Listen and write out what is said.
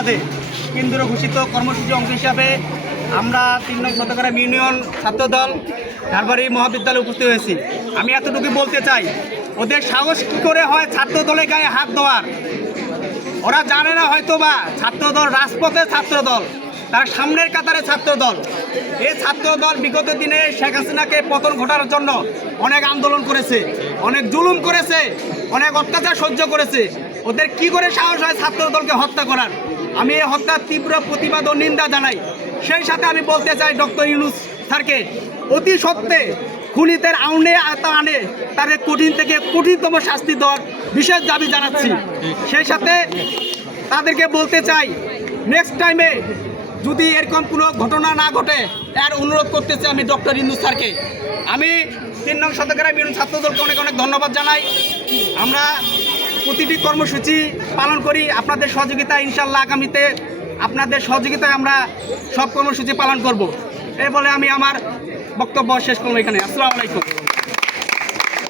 প্রতিবাদে কেন্দ্র ঘোষিত কর্মসূচি অংশ হিসাবে আমরা ৩ নং শতকরা ইউনিয়ন ছাত্রদল ঝাড়বাড়ি মহাবিদ্যালয়ে উপস্থিত হয়েছি। আমি এতটুকু বলতে চাই, ওদের সাহস কী করে হয় ছাত্রদলের গায়ে হাত দেওয়ার? ওরা জানে না হয়তো বা ছাত্রদল রাজপথের ছাত্রদল, তার সামনের কাতারে ছাত্রদল। এই ছাত্রদল বিগত দিনে শেখ হাসিনাকে পতন ঘটানোর জন্য অনেক আন্দোলন করেছে, অনেক জুলুম করেছে, অনেক অত্যাচার সহ্য করেছে। ওদের কি করে সাহস হয় ছাত্রদলকে হত্যা করার? আমি এই হত্যার তীব্র প্রতিবাদ ও নিন্দা জানাই। সেই সাথে আমি বলতে চাই ডক্টর ইউনূস স্যারকে অতি সত্ত্বে খুনিদের আনে তাদের কঠিন থেকে কঠিনতম শাস্তি দেওয়ার বিশেষ দাবি জানাচ্ছি। সেই সাথে তাদেরকে বলতে চাই, নেক্সট টাইমে যদি এরকম কোনো ঘটনা না ঘটে এর অনুরোধ করতে চাই আমি ডক্টর ইউনূস স্যারকে। আমি ৩ নং শতকরা ইউনিয়ন ছাত্রদলকে অনেক অনেক ধন্যবাদ জানাই। আমরা প্রতিটি কর্মসূচি পালন করি আপনাদের সহযোগিতায়। ইনশাল্লাহ আগামীতে আপনাদের সহযোগিতায় আমরা সব কর্মসূচি পালন করব। এই বলে আমি আমার বক্তব্য শেষ করব এখানে। আসসালামু আলাইকুম।